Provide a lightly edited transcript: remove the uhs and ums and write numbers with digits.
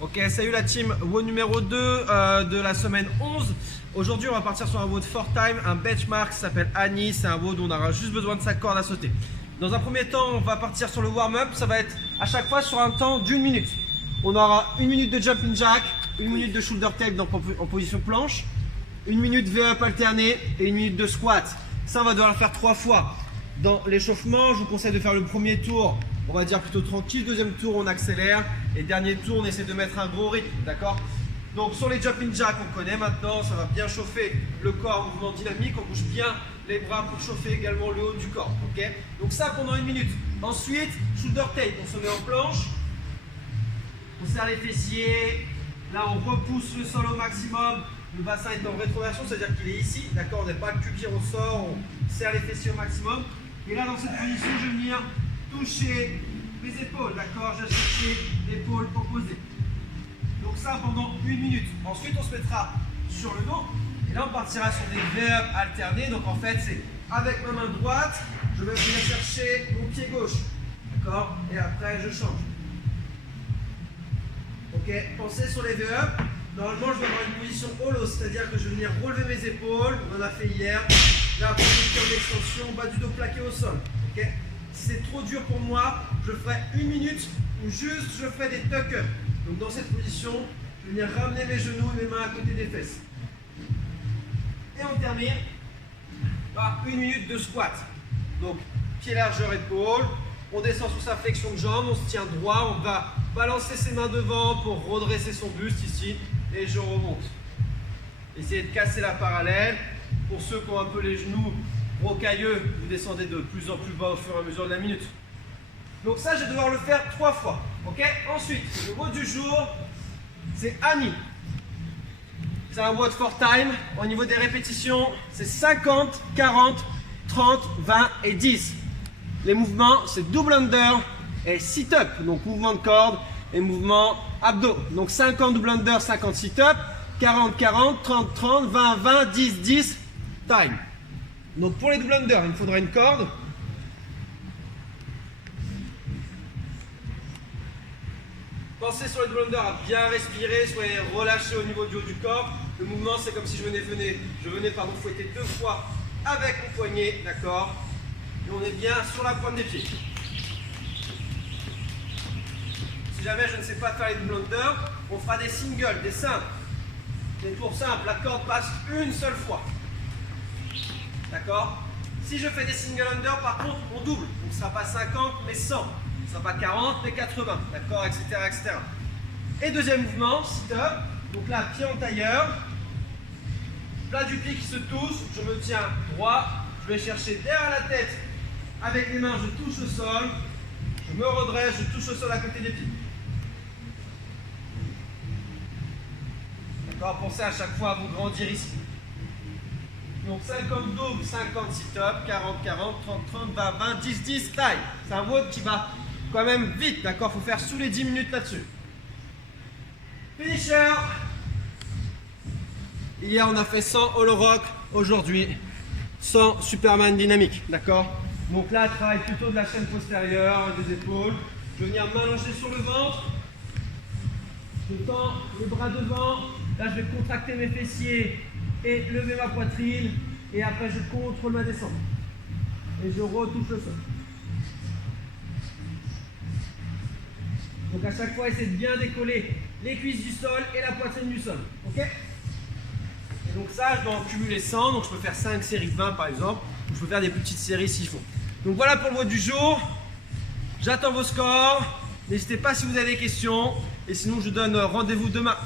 Ok, salut la team, WOD numéro 2 de la semaine 11. Aujourd'hui, on va partir sur un WOD 4 time, un benchmark qui s'appelle Annie. C'est un WOD où on aura juste besoin de sa corde à sauter. Dans un premier temps, on va partir sur le warm-up. Ça va être à chaque fois sur un temps d'1 minute. On aura 1 minute de jumping jack, 1 minute de shoulder tape en position planche, 1 minute V-up alterné et 1 minute de squat. Ça, on va devoir le faire 3 fois. Dans l'échauffement, je vous conseille de faire le premier tour, on va dire plutôt tranquille. Deuxième tour, on accélère. Et dernier tour, on essaie de mettre un gros rythme, d'accord? Donc sur les jumping jacks, on connaît maintenant, ça va bien chauffer le corps, mouvement dynamique. On bouge bien les bras pour chauffer également le haut du corps, ok? Donc ça pendant 1 minute. Ensuite, shoulder tape, on se met en planche. On serre les fessiers. Là, on repousse le sol au maximum. Le bassin est en rétroversion, c'est-à-dire qu'il est ici, d'accord? On n'est pas le cul qui ressort, on serre les fessiers au maximum. Et là, dans cette position, je vais venir toucher mes épaules, d'accord? Je vais chercher l'épaule opposée. Donc ça pendant 1 minute. Ensuite, on se mettra sur le dos. Et là, on partira sur des V-up alternés. Donc en fait, c'est avec ma main droite, je vais venir chercher mon pied gauche, d'accord? Et après, je change. Ok, pensez sur les V-up. Normalement, je vais avoir une position hollow, c'est-à-dire que je vais venir relever mes épaules. On en a fait hier. Là, pour une d'extension, bas du dos plaqué au sol. Ok. Si c'est trop dur pour moi, je ferai 1 minute où juste je ferai des tuck-up. Donc dans cette position, je vais venir ramener mes genoux et mes mains à côté des fesses. Et on termine par 1 minute de squat. Donc pied largeur épaule, on descend sous sa flexion de jambe, on se tient droit, on va balancer ses mains devant pour redresser son buste ici et je remonte. Essayez de casser la parallèle. Pour ceux qui ont un peu les genoux rocailleux, vous descendez de plus en plus bas au fur et à mesure de la minute. Donc ça, je vais devoir le faire 3 fois. Ok. Ensuite, le mot du jour, c'est Annie. C'est un WOD 4 time. Au niveau des répétitions, c'est 50, 40, 30, 20 et 10. Les mouvements, c'est double under et sit-up. Donc mouvement de corde et mouvement abdos. Donc 50 double under, 50 sit-up. 40, 40, 30, 30, 20, 20, 10, 10, time. Donc pour les double under, il me faudra une corde. Pensez sur les double under à bien respirer, soyez relâchés au niveau du haut du corps. Le mouvement, c'est comme si je venais fouetter 2 fois avec mon poignet, d'accord? Et on est bien sur la pointe des pieds. Si jamais je ne sais pas faire les double under, on fera des singles, des simples. Des tours simples, la corde passe une seule fois. D'accord? Si je fais des single under, par contre, on double. Donc ce ne sera pas 50, mais 100. Ce ne sera pas 40, mais 80. D'accord? Etc., etc. Et deuxième mouvement, sit-up. Donc là, pied en tailleur. Plat du pied qui se touche. Je me tiens droit. Je vais chercher derrière la tête. Avec les mains, je touche le sol. Je me redresse, je touche le sol à côté des pieds. Pensez à chaque fois à vous grandir ici. Donc 50 double, 50 sit-up, 40, 40, 30, 30, 20, 20, 10, 10, taille. C'est un WOD qui va quand même vite, d'accord? Il faut faire sous les 10 minutes là-dessus. Finisher. Hier, on a fait 100 hollow rock. Aujourd'hui, 100 Superman dynamique, d'accord? Donc là, travail plutôt de la chaîne postérieure, des épaules. Je vais venir m'allonger sur le ventre. Je tends les bras devant. Là, je vais contracter mes fessiers et lever ma poitrine. Et après, je contrôle ma descente. Et je retouche le sol. Donc à chaque fois, essayez de bien décoller les cuisses du sol et la poitrine du sol. Ok? Et donc ça, je dois en cumuler 100. Donc je peux faire 5 séries de 20 par exemple. Ou je peux faire des petites séries s'il faut. Donc voilà pour le WOD du jour. J'attends vos scores. N'hésitez pas si vous avez des questions. Et sinon, je vous donne rendez-vous demain.